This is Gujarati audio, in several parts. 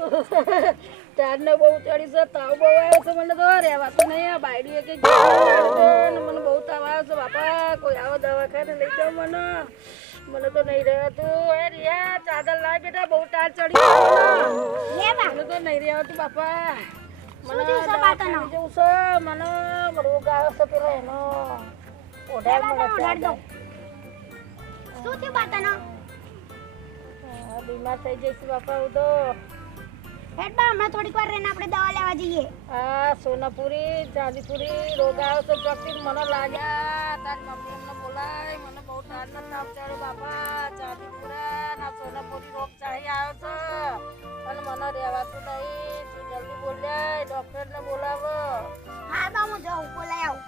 ચારને બહુ ચડી છે તાવ બહુ આવ્યો છે મને તો રહેવાતું નહીં આ બાયડીએ કે મને બહુ તાવ આવ્યો છે બાપા કોઈ આવો દવાખાને લઈ જાઓ મને. મને તો નહીં રહેવાતું. હે રિયા ચાદર લાય બેટા બહુ તાર ચડી મને તો નહીં રહેવાતું બાપા. મને જવું છે મને રોગ આવ્યો છે પેલો એનો. ઓઢાડ શું થયું બાતાનો બીમાર થઈ જઈશ બાપા હું તો. હેડ બા હમણાં થોડીક વાર રહીને આપણે દવા લેવા જઈએ. આ સોનાપુરી ચાંદીપુરી રોગ આવ્યો તો ચોકથી મને લાગ્યા તાર મમ્મી એમને બોલાય મને બહુ ટાઢનો તાપ ચડ્યો બાપા. ચાંદીપુરા ના સોનાપુરી રોગ ચાહી આવ્યો છે. અને મને રહેવાતું નહીં. તું જલ્દી બોલ્યા ડોક્ટરને બોલાવો. હા બા હું જાઉં બોલાય આવું.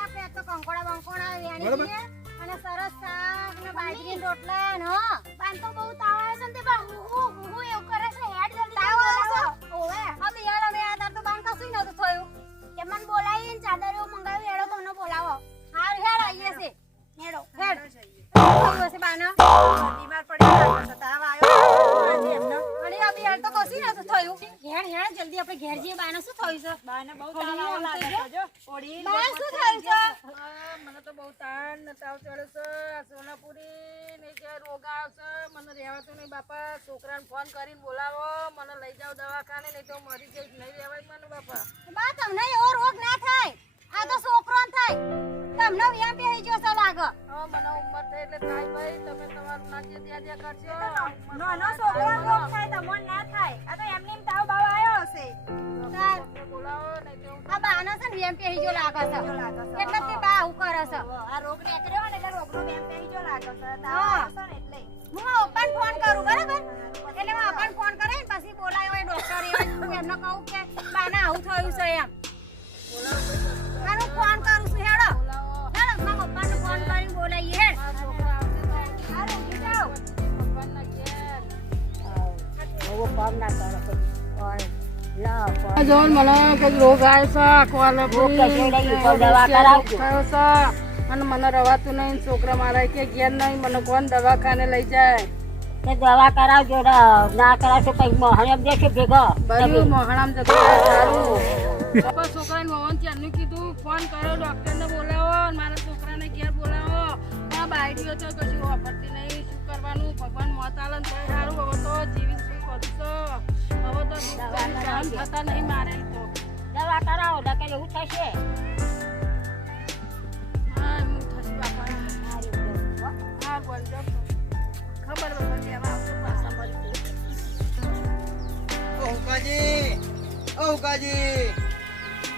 આપણે તો કંકોડા બંકોડા વેણી અને સરસ શાક ને બાજરી રોટલા ને હા. પાન તો બહુ તાવ આવે છે ને તે બા હું હું હું એવું કરે છે? હેડ જલ્દી તાવ આવે છે? ઓવે. અમે યાર અમે આ તાર તો બાન કશું નતું થયું. કે મને બોલાવીને ચાદર તાણ ને તાવ સોનાપુરી ને રોગ આવશે, મને રહેવાતું નહીં બાપા. છોકરાને ફોન કરીને બોલાવો, મને લઈ જાઓ દવાખાને, નહીં તો મરી જઈશ. નહીં રહેવાય મને બાપા. બા, તમને એવો રોગ ના થાય. આ તો છોકરો ને થાય. તમને વ્યામ બેહી ગયો છે લાગે. હવે મને ઉંમર થઈ એટલે થાય ભાઈ. તમે તમારું નાચે ત્યાં કરજો. નો નો છોકરો રોગ થાય તમને ના થાય. આ તો એમની તાવ બાવ આવ્યો હશે. બોલાવો નહીં તો આ બાના છે ને વ્યામ બેહી ગયો લાગે છે. એટલે તે બા આવું કરે છે. આ રોગ નીકળ્યો ને એટલે રોગનો બેમ પેહી જો લાગે છે. તાવ હા. ને એટલે. હું ઓપન ફોન કરું બરાબર? એટલે હું ઓપન ફોન કરે ને પછી બોલાયો હોય ડોક્ટર એમને કહું કે બાના આવું થયું છે એમ. આનું ફોન કરું છું હેડો. હેડો મારા પપ્પાને ફોન કરીને બોલાવીએ હેડ. આ છોકરા આવશે તો આ રોગી જાઓ ભગવાનના ઘેર જો મને કઈ રોગ આવ્યો છે થયો છે અને મને રવાતું નહીં છોકરા મારા કે ઘેર નહીં મને કોણ દવાખાને લઈ જાય? તે દવા કરાવજો ના કરાવશો કઈ મહાણામ એમ ભેગો. બધું મહાણામ જતું સારું. બાપા છોકરાને મોહન ત્યાંનું કીધું ફોન કર્યો ડૉક્ટરને બોલાવો મારા છોકરાને ઘેર બોલાવો. આ બાયડીઓ તો કશું વાપરતી નહીં. શું કરવાનું? ભગવાન મોત આલે ને સારું. હવે તો જીવિત શું કરું છો હવે તો સહન થતા નહીં મારે તો. દવા કરાવો ને કે એવું થશે. હા એમ થશે બાપા. હા ખબર વગર લેવા આવતો પાછા મળી ઓ હુકાજી ઓ હુકાજી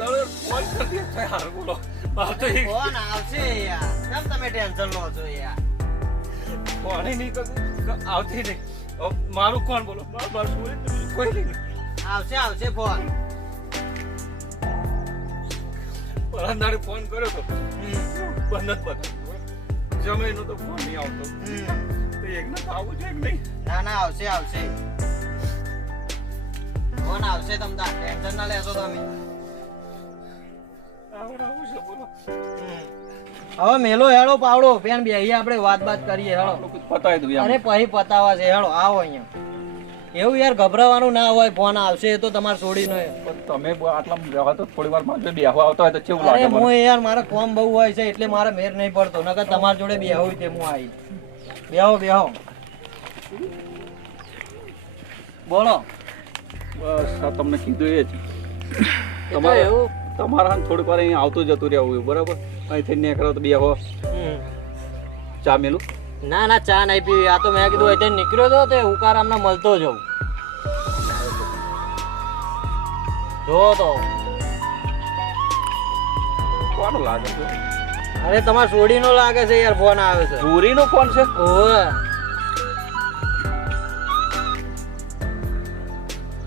ઉદાહરણ ફોન કરી દે. યાર બોલો. મારે તો ફોન આવશે યાર. કેમ તમે ટેન્શન લો છો યાર? ફોન નહીં કશું આવતી નહીં. મારું કોણ બોલો? મારું તો કોઈ નહીં. આવશે આવશે ફોન પરંદાડે ફોન કર્યો તો. બંધ જ બતાવ્યું જમીનો તો ફોન નહીં આવતો. તો એકને તો આવું છે કે નહીં? ના ના આવશે આવશે. ફોન આવશે તમ તાર. ટેન્શન ના લેશો તમે. હવે મેલો હેડો પાવડો. પેન બે આપણે વાત બાત કરીએ પતાવી દઉં અરે પછી પતાવા છે હેડો આવો અહીંયા. એવું યાર ગભરાવાનું ના હોય ફોન આવશે એ તો તમારે છોડી નો તમે આટલા રહેવા તો થોડી વાર મારે બેહવા આવતા હોય તો કેવું લાગે હું યાર મારા કોમ બહુ હોય છે એટલે મારે મેર નહીં પડતો. નકર તમારા જોડે બેહવું તે હું આવી બેહો બેહો. બોલો. બસ આ તમને કીધું એ જ. તમારે તમારે થોડીક વાર અહીં આવતું જતું રહેવું બરાબર? અહીંથી નીકળો તો બેહો ચા મેલું? ના ના ચા નહીં પીવી. આ તો મેં કીધું અહીંથી નીકળ્યો તો તે ઉકાર અમને મળતો જવું જો તો. કોણ લાગે છે? અરે તમારે સોડીનો લાગે છે યાર ફોન આવે છે. ચોરીનો ફોન છે? ઓવે.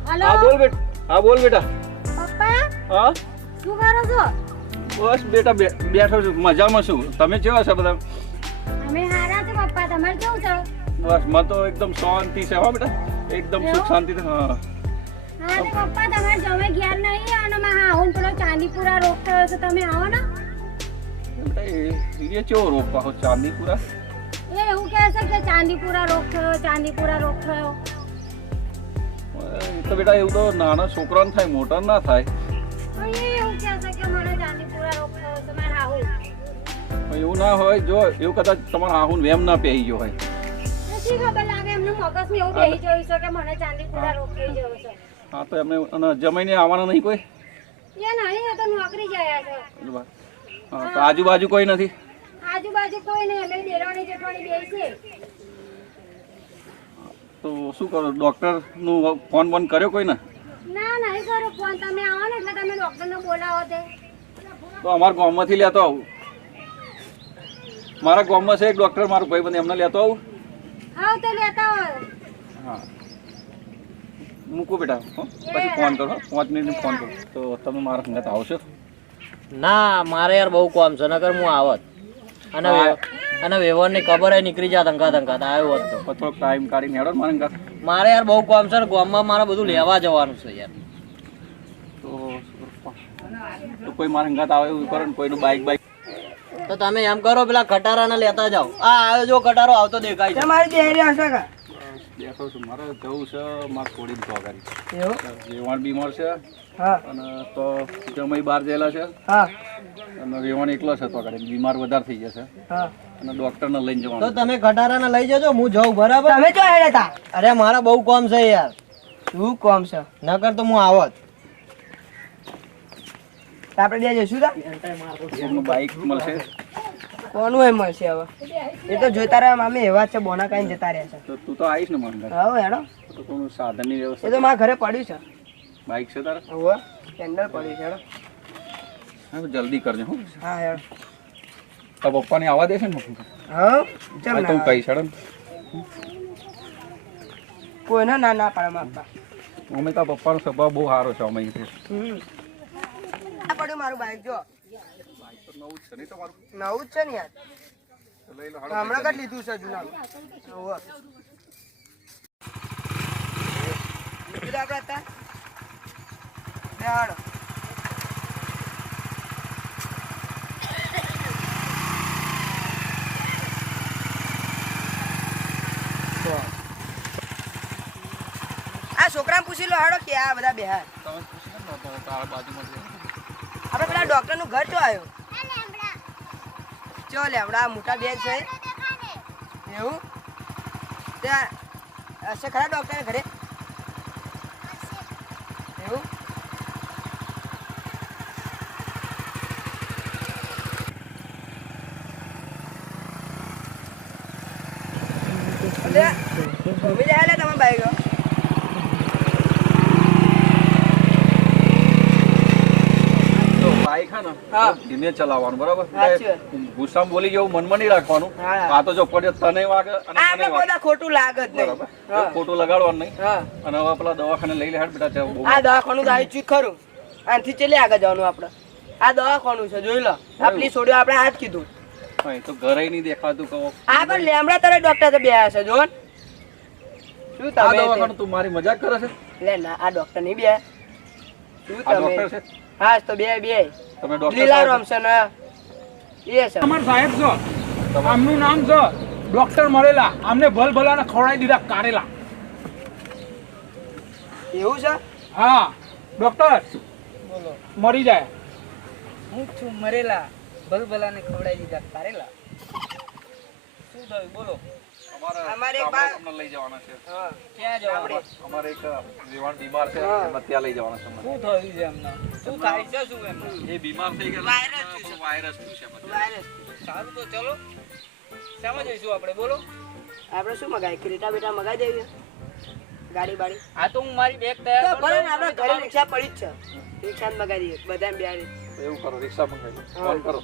હલો? હા બોલ બેટા. હા બોલ બેટા. પપ્પા? હા? શું કરો છો? બસ બેટા બેઠો છું. મજામાં છું. તમે કેવા છો બધા? અમે હારા છે પપ્પા. તમારે કેવું છો? બસમાં તો એકદમ શાંતિ છે હો બેટા. એકદમ સુખ શાંતિ હા. હા પપ્પા તમારે જમે ગયા નહીં અને માં હા હું પેલો ચાંદીપુરા રોગ થયો છે. તમે આવો ને. બેટા એ કેવો રોગ પાછો ચાંદીપુરા? એ એવું કહે છે કે ચાંદીપુરા રોગ થયો ચાંદીપુરા રોગ થયો. તો બેટા એવું તો નાના છોકરાને થાય મોટા ના થાય. એવું ના હોય જો એવું કદાચ તમારા આહુન વેમ ના પહેરી ગયો હોય. નથી ખબર લાગે? એમનું મગજમાં એવું બેહી ગયું છે કે મને ચાંદીપુરા રોગ થઈ ગયો છે. હા તો એમને જમાઈને આવવાના નહીં કોઈ? એ નહીં એ તો નોકરી ગયા છે. હા તો આજુબાજુ કોઈ નથી? આજુબાજુ કોઈ નહીં અમે દેરાણી જેઠવાણી બે છે તો શું કરો ડૉક્ટરનું ફોન બોન કર્યો કોઈ ને ના નહીં કરો ફોન. તમે આવો ને એટલે તમે ડોક્ટરને બોલાવો તે. તો અમારા ગામમાંથી લેતો આવું. મારા ગામમાં છે એક ડૉક્ટર મારો ભાઈ બંધ એમને લેતો આવું. આવ તો લેતા હોય. હા. મૂકું બેટા હો. પછી ફોન કરો પાંચ મિનિટ ફોન કરો. તો તમે મારા સંગાત આવશો? ના મારે યાર બહુ કામ છે નકર હું આવત. અને અને વ્યવહારની ખબર નીકળી જા ધંકા ધંકા આવ્યો હોત તો. થોડોક ટાઈમ કાઢીને હેડો મારે મારા મારે યાર બહુ કામ છે ને ગામમાં મારે બધું લેવા જવાનું છે યાર. તો તો કોઈ મારે ઘાત આવે એવું કરો કોઈનું બાઇક બાઇક તો તમે એમ કરો પેલા ખટારાને લેતા જાઓ. આ આવ્યો જો ખટારો આવતો દેખાય છે. બેઠો છું. મારે જવું છે માર થોડી જ પગારી રેવાણ બીમાર છે. હા. અને તો જમાઈ બહાર ગયેલા છે. હા. અને રેવાણ એકલો છે તો કરી બીમાર વધારે થઈ જશે. હા. અને ડૉક્ટરને લઈને તો તમે ખટારાને લઈ જજો હું જાઉં બરાબર? તમે જો અરે મારા બહુ કોમ છે યાર. શું કોમ છે? નકર તો હું આવત તો આપણે બે જઈશું તા. બાઈક મળશે. કોનું એમ મળશે હવે? એ તો જોતા રહ્યા મામી એવા છે બોના કાઈ જતા રહ્યા છે. તો તું તો આવીશ ને મારા ઘરે. હા હેડો. તો કોઈનું સાધનની એ તો મારા ઘરે પડ્યું છે. બાઈક છે તારે? હવે કેન્ડલ પડ્યું છે હેડો. હા જલ્દી કરજો હો. હા હેડો. તો પપ્પાને આવવા દેશે ને હા ચાલ હા તો ના. કહીશ હેડો. ને. કોઈને ના ના પાડે માપા અમે તો પપ્પાનો સ્વભાવ બહુ સારો છે અમે. હમ. પડ્યું મારું બાઈક જો. નવું જ છે જ ને યાર. હમણાં કદ લીધું છે જૂના આપણે આ છોકરાને પૂછી લો હાડો કે આ બધા બેહાર તમે પૂછી બાજુમાં. આપણે પેલા ડોક્ટરનું ઘર ચો આવ્યો ચો લેવડા મોટા બેગ છે. એવું? ત્યાં હશે ખરા ડોક્ટર ઘરે એવું અલ્યા, ઘૂમી જાય લે તમે બાઈક તો બાઈક ને ધીમે ચલાવવાનું બરાબર? ગુસ્સામાં બોલી ગયું મનમાં નહીં રાખવાનું. આ તો જો પડ્યો તને વાગે અને મને આપણે વાગે. બધા ખોટું લાગે જ નહીં. ખોટું લગાડવાનું નહીં. અને હવે પેલા દવાખાને લઈ લે હેડ બેટા ત્યાં આ દવાખાનું દાઈ ચૂક ખરું. આનાથી ચેલી આગળ જવાનું આપણે. આ દવાખાનું છે જોઈ લો. આપણી છોડ્યો આપણે આ જ કીધું તો ઘરે નહીં દેખાતું કહો. આ પણ લેમડા તારે ડોક્ટર તો બે છે શું તમે તું મારી મજાક કરે છે? લે ના આ ડોક્ટર નહીં બે શું તમે? છે? હા તો બે બે. તમે ડોક્ટર લીલા છે ને એ છે. અમાર સાહેબ છો આમનું નામ છે ડોક્ટર મળેલા આમને ભલ ભલાને ખવડાવી દીધા કારેલા. એવું છે? હા ડોક્ટર બોલો. મરી જાય. હું છું મરેલા ભલભલાને ખવડાવી દીધા કારેલા. શું થયું? બોલો. અમારા અમારે એક ગામડે બા- તમને લઈ જવાના છે. ક્યાં જવાનું? અમારે એક જીવન બીમાર છે ત્યાં લઈ જવાના છે શું થયું છે એમને? શું થાય છે શું એમને એ બીમાર થઈ ગયેલા વાયરસ છે, થયું છે. વાયરસ છે. વાયરસ સારું તો ચલો. શામાં જઈશું આપણે? બોલો. આપણે શું મગાય? ક્રેટા બેટા મગાઈ દેવી? ગાડી બાડી? આ તો હું મારી બેગ તૈયાર ભલે આપણે. ઘરે રિક્ષા પડી જ છે. રિક્ષા મગાવી દઈએ બધા બિહારી એવું કરો રિક્ષા મંગાવી ફોન કરો.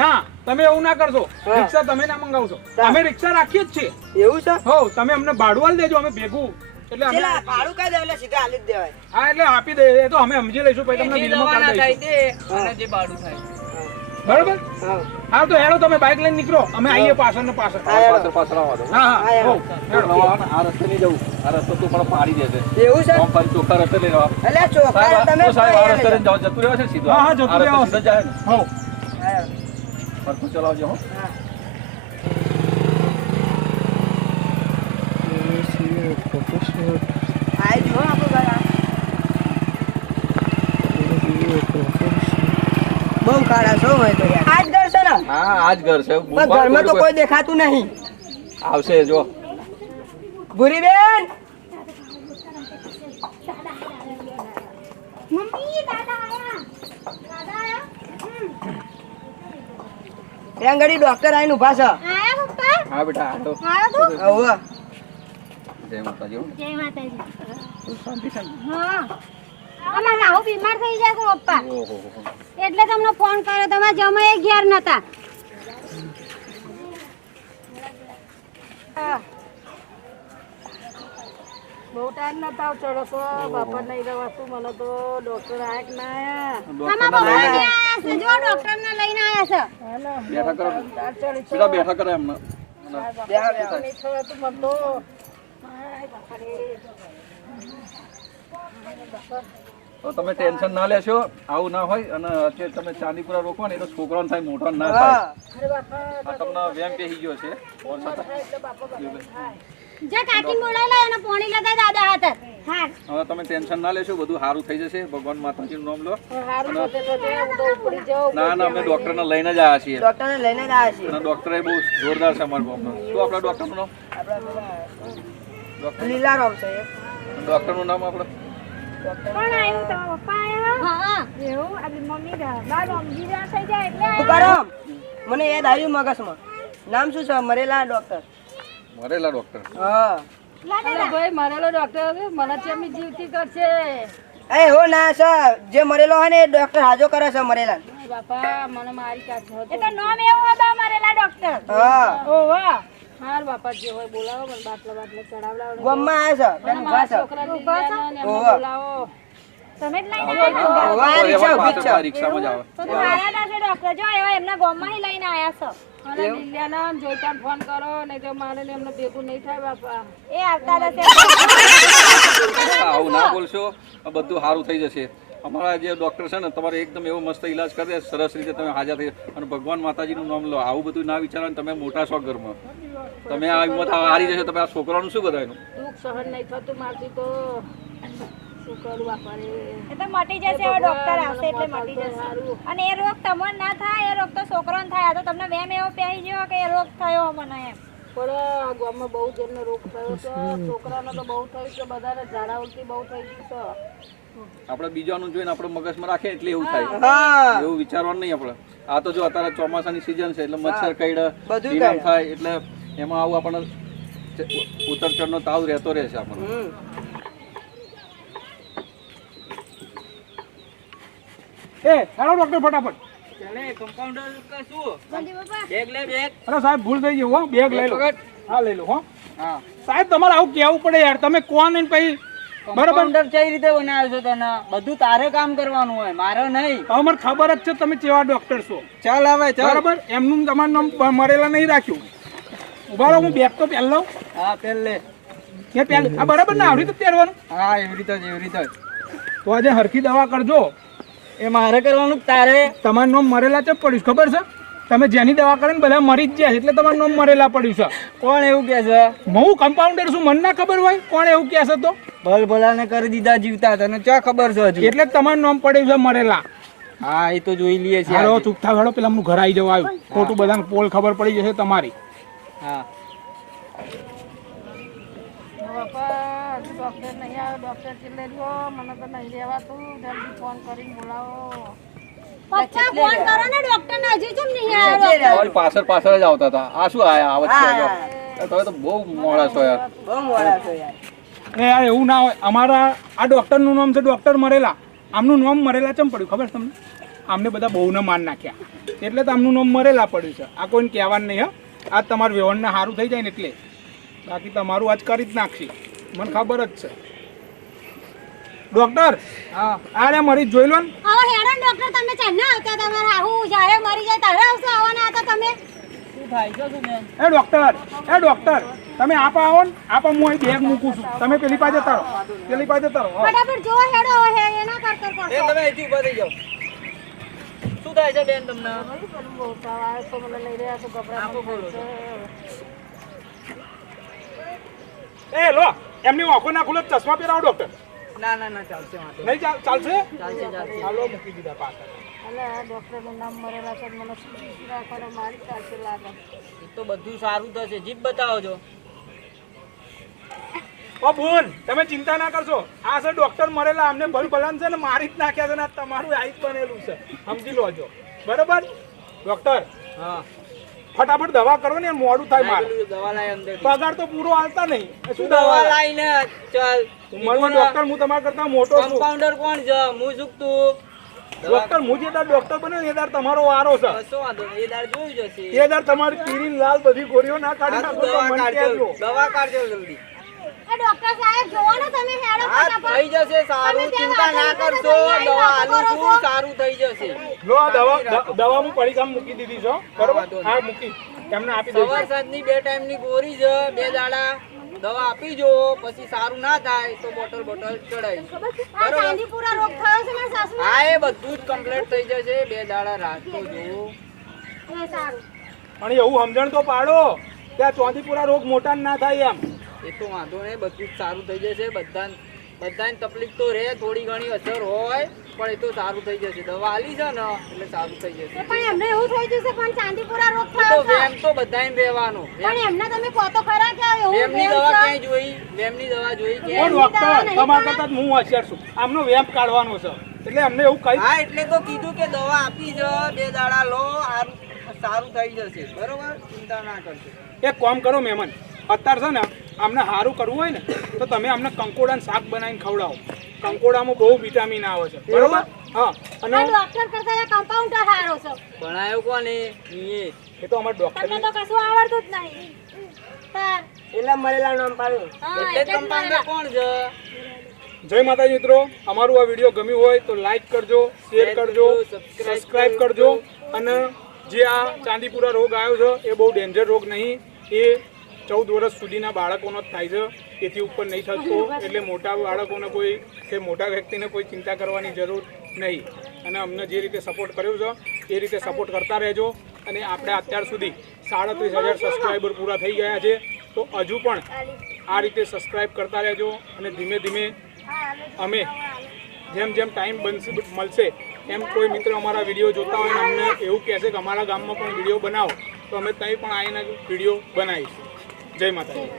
ના તમે એવું ના કરશો. રિક્ષા તમે ના મંગાવશો. અમે રિક્ષા રાખીએ જ છીએ. એવું છે? હો તમે અમને ભાડું આલી દેજો અમે ભેગું. એટલે અમે ભાડું કહી દે સીધા હાલી જ દેવાય. હા એટલે આપી દે એ તો અમે સમજી લઈશું પછી તમને બિલમાં કરી દઈશું. બરોબર? હા. હા તો હેડો તમે બાઇક લઈને નીકળો. અમે આવીએ પાછળ ને પાછળ. હા, પાછળ પાછળ હા હા, હા. હો, આ રસ્તે નહીં જવું. આ રસ્તો તું પણ પાડી દેશે એવું છે? ફરી ચોખ્ખા રસ્તે લઈ રહ્યો એટલે ચોખા તમે સાહેબ આ રસ્તે લઈને જતું રહેવા છે સીધો. હા, હા, જતું રહેવા. સીધા જાય ને. હો હા. સરખું ચલાવજો હો. આઈ જો આપણું ઘર આ. બહુ કાળા છો હોય તો યાર. આજ ઘર છે ને? હા આજ ઘર છે. પણ ઘરમાં તો કોઈ દેખાતું નહીં. આવશે જો. ભૂરી બેન મમ્મી દાદા આયા. દાદા આયા? ત્યાં ઘડી ડોક્ટર આવીને ઊભા છે. હા બેટા આયો તું. જય માતાજી જય માતાજી. શાંતિ શાંતિ હા. અમાર નાહુ બીમાર થઈ જાય છે પપ્પા. એટલે તમને ફોન કર્યો તમારા જમાય ઘેર નતા. બહુ ટાઈમ ના તાવ ચડો છો બાપા નહીં રવાતું મને તો ડોક્ટર આયા ના આયા. જો ડોક્ટર ને લઈને આયા છે. બેઠા કરો. તાર બેટા બેઠા કરો એમને. નહીં થવાતું મને તો હાય બાપા રે. તો તમે ટેન્શન ના લેશો આવું ના હોય અને અત્યારે તમે ચાંદીપુરા રોકો ને એ તો છોકરાને થાય મોટો ના થાય. તમને વેમ પેહી ગયો છે. હવે તમે ટેન્શન ના લેશો બધું સારું થઈ જશે. ભગવાન માતાજીનું નામ લો. ના ના અમે ડોક્ટરને લઈને જ આવ્યા છીએ. ડોક્ટરને લઈને જ આવ્યા છીએ. અને ડોક્ટર એ બહુ જોરદાર છે અમારું શું આપણા ડોક્ટરનું નામ? ડોક્ટર. લીલારામ છે એ. ડોક્ટરનું નામ આપણે કોણ આવ્યું તમારા પપ્પા આવ્યા હા? એવું? આપણી મમ્મી બાર રહ્યા થઈ જાય એટલે તુકારામ મને યાદ આવ્યું મગજમાં. નામ શું છે? મરેલા ડોક્ટર મરેલા ડોક્ટર હા. ભાઈ મરેલો ડોક્ટર મને ચેમની જીવતી કરશે. એ હો ના સર. જે મરેલો હોય ને એ ડોક્ટર હાજો કરે છે મરેલા. બાપા મને મારી કાઢો એ તો નામ એવું હતા મરેલા ડોક્ટર હા. ઓહો. હાર બાપા જે હોય બોલાવો મને બાટલા બાટલા ચડાવડાવો ગામમાં આવ્યા છે? બેન ઊભા છે? છોકરા લીધા ને એમને ઓવા. બોલાવો. તમે જ લઈને રિક્ષા છે. રિક્ષામાં તો આયા હતા ડોક્ટર. જો એવા એમના ગામમાં ય લઈને આયા છો. અને લીલાના જોઈતા ફોન કરો નહીં તો મારે એમને ભેગું નહીં થાય બાપા. એ આવતા હતા આવું ના બોલશો. આ બધું સારું થઈ જશે. અમારા જે ડોક્ટર છે ને તમારે એકદમ એવો મસ્ત ઈલાજ કરી દે સરસ રીતે તમે હાજર થઈ અને ભગવાન માતાજીનું નામ લો. આવું બધું ના વિચારો ને તમે મોટા છો ઘરમાં. તમે આ હિંમત હારી જશો તમે આ છોકરાનું શું બધાનું? દુઃખ સહન નહીં થતું મારથી તો શું કરું બાપા એ તો મટી જશે હવે ડોક્ટર આવશે એટલે મટી જશે. અને એ રોગ તમને ના થાય એ રોગ તો છોકરોને થાય. તો તમને વેમ એવો પહેરી ગયો કે એ રોગ થયો મને એમ. પણ ગામમાં બહુ જણને રોગ થયો છે છોકરાનો તો બહુ થયું છે બધાને ઝાડા ઉલટી બહુ થઈ ગઈ છે. આપણે બીજાનું જોઈને આપણે મગજમાં રાખીએ એટલે એવું થાય. એવું વિચારવાનું નહીં આપણે. આ તો જો અત્યારે ચોમાસાની સિઝન છે એટલે મચ્છર કઈડ બધું બીમાર થાય એટલે એમાં આવું આપણને ઉતર ચડનો તાવ રહેતો રહેશે આપણને. એ હેડો ડોક્ટર ફટાફટ. જલ્દી પપ્પા અરે સાહેબ ભૂલ થઈ ગઈ હો. બેગ લઈ લો. હા લઈ લો હો. સાહેબ તમારે આવું કહેવું પડે યાર. તમે કોણ ને પછી બરાબર. કઈ રીતે બનાવ્યો છો તને. બધું તારે કામ કરવાનું હોય મારે નહીં. હવે મને ખબર જ છે તમે કેવા ડોક્ટર છો. ચાલ આવે બરાબર? એમનું તમારું નામ મરેલા નહીં રાખ્યું. ઊભા હું બેગ તો પહેલ લઉં. હા પહેલ લે. કે પહેલ આ બરાબર ના? આવડી તો પહેરવાનું. હા એવી રીતે જ એવી રીતે તો આજે હરખી દવા કરજો. એ મારે કરવાનું તારે. તમારું નામ મરેલા છે પડ્યું ખબર છે? તમે જેની દવા કરે ને બધા મરી જ ગયા છે, એટલે તમારું નામ મરેલા પડ્યું છે. કોણ એવું કે છે? હું કમ્પાઉન્ડર છું મને ના ખબર હોય? કોણ એવું કહે છે તો? ભલ ભલાને કરી દીધા જીવતા તને ક્યાં ખબર છે હજી? એટલે તમારું નામ પડ્યું છે મરેલા. હા એ તો જોઈ લઈએ છીએ હારો. ચૂપ હેડો પેલા ઘર આવી જવા આવ્યું. ખોટું બધાને પોલ ખબર પડી જશે તમારી. હા. બાપા ડોક્ટર નહીં આવ્યો ડોક્ટર છેલ્લે મને તો નહીં રહેવાતું. જલ્દી ફોન કરીને બોલાવો. પપ્પા ફોન કરો ને ડોક્ટર ને હજુ કેમ નહીં આવ્યો. પાછળ પાછળ જ આવતા હતા. આ શું આયા? આવત છે તમે તો બહુ મોડા છો યાર બહુ મોડા છો યાર યાર એવું ના હોય. અમારા આ ડોક્ટરનું નામ છે ડોક્ટર મરેલા. આમનું નામ મરેલા ચમ પડ્યું? ખબર તમને? આમને બધા બહુને માન નાખ્યા. એટલે તો આમનું નામ મરેલા પડ્યું છે. આ કોઈને કહેવાનું નહીં હા. આ તમારું વ્યવહારને સારું થઈ જાય ને એટલે. બાકી તમારું આજ કરી જ નાખશે. મને ખબર જ છે. ડોક્ટર હા. મરી જોઈ લો ને. હવે હેડો ને ડોક્ટર તમે ચાલના આવતા તમારા હાહુ જ્યારે મરી જાય તારે આવશો આવવાના હતા તમે. શું થાય? છે શું બેન એ ડોક્ટર એ ડોક્ટર તમે આપ આવો ને આપ હું અહીં બેગ મૂકું છું. તમે પેલી પાસે તારો પેલી પાસે તારો ફટાફટ જો હેડો હે એના કર કર બેન તમે અહીંથી ઊભા થઈ જાઓ. શું થાય છે બેન તમને? બહુ તાવ આવે મને લઈ રહ્યા છો થાય છે. એ લો એમની આંખો ના ખુલે ચશ્મા પહેરાવો ડોક્ટર. ના ના ના ચાલશે નહીં. ચાલ ચાલશે? ચાલશે ચાલશે. ચાલો મૂકી દીધા પાછળ અલે આ ડોક્ટરનું નામ મરેલા છે મને રાખવાનો મારી પાસે લાગે. એ તો બધું સારું થશે. જીભ બતાવો છો ઓ બોન તમે ચિંતા ના કરશો. આ છે ડોક્ટર મરેલા. અમને ભલ ભલાન છે ને મારી જ નાખ્યા છે ને તમારું આઈ જ બનેલું છે. સમજી લોજો બરોબર? ડોક્ટર? હા. ફટાફટ દવા કરો ને મોડું થાય મારે. પગાર તો પૂરો હાલતા નહીં. શું દવા લાઈને ચાલ. ઉંમરનો ડોક્ટર હું તમારા કરતા મોટો છું. કમ્પાઉન્ડર કોણ છે? હું શું તું? ડોક્ટર હું જે ડોક્ટર બન્યો ને એ દાડ તમારો વારો છે. એ દાડ જોયું જશે એ તમારી પીરી લાલ બધી ગોળીઓ ના કાઢી નાખો દવા કાઢજો. દવા કાઢજો જલ્દી. એ ડોક્ટર સાહેબ જોવો ને તમે હેડો ફટાફટ. થઈ જશે સારું. ચિંતા ના કરશો દવા આલું છું સારું થઈ જશે. લો આ દવા દવા હું પડીકામ મૂકી દીધી છો બરોબર? હા મૂકી. એમને આપી દઉં સવાર સાંજની બે ટાઈમની ગોરી જ બે દાડા. દવા આપી જો પછી સારું ના થાય તો બોટલ બોટલ ચડાવી આ ચાંદીપુરા રોગ થયો છે મારા સાસુ હા એ બધું જ કમ્પ્લીટ થઈ જશે. બે દાડા રાત તો જો. એ સારું. પણ એવું સમજણ તો પાડો કે આ ચોંદીપુરા રોગ મોટા ના થાય એમ. એ તો વાંધો નહીં બધું સારું થઈ જશે. બધા બધાને તકલીફ તો રહે થોડી ઘણી અસર હોય પણ એ તો સારું થઈ જશે. દવા આલી છે ને એટલે સારું થઈ જશે. પણ એમને એવું થઈ જશે પણ ચાંદીપુરા રોગ થયો તો વેમ તો બધાને રહેવાનો. પણ એમને તમે કહો તો ખરા કે એવું વેમ દવા? ક્યાંય જોઈ? વેમની દવા જોઈ કે પણ ડોક્ટર તમારા કરતા હું હોશિયાર છું. આમનો વેમ કાઢવાનો છે. એટલે અમને એવું કહી હા એટલે તો કીધું કે દવા આપી જ બે દાડા લો સારું સારું થઈ જશે. બરોબર? ચિંતા ના કરશો. એક કામ કરો મહેમાન. અત્યારે છે ને આમને સારું કરવું હોય ને તો તમે અમને કંકોડાનું શાક બનાવીને ખવડાવો. કંકોડામાં બહુ વિટામિન આવે છે. બરોબર? હા અને ડોક્ટર કરતા કમ્પાઉન્ડર હારો છે. ભણાયો કોને? એ. એ તો અમારા ડોક્ટર તમને તો કશું આવડતું જ નહીં. તાર. એટલે મરેલા નામ પાડ્યું. એટલે કમ્પાઉન્ડર કોણ છે? જય માતાજી મિત્રો અમારું આ વીડિયો ગમ્યું હોય તો લાઈક કરજો શેર કરજો સબસ્ક્રાઇબ કરજો. અને જે આ ચાંદીપુરા રોગ આવ્યો છે એ બહુ ડેન્જર રોગ નહીં. એ ચૌદ વર્ષ સુધીના બાળકોનો જ થાય છે. એથી ઉપર નહીં થતો. એટલે મોટા બાળકોને કોઈ કે મોટા વ્યક્તિને કોઈ ચિંતા કરવાની જરૂર નહીં. અને અમને જે રીતે સપોર્ટ કર્યો છે, એ રીતે સપોર્ટ કરતા રહેજો. અને આપણે અત્યાર સુધી સાડત્રીસ હજાર સબસ્ક્રાઈબર પૂરા થઈ ગયા છે. તો હજુ પણ આ રીતે સબસ્ક્રાઈબ કરતા રહેજો અને ધીમે ધીમે અમે જેમ જેમ ટાઈમ બનશે, મળશે, એમ કોઈ મિત્ર અમારા વીડિયો જોતા હોય અમને એવું કહેશે કે અમારા ગામમાં પણ વીડિયો બનાવો. તો અમે ત્યાં પણ આવીને વીડિયો બનાવીશું. જય માતાજી.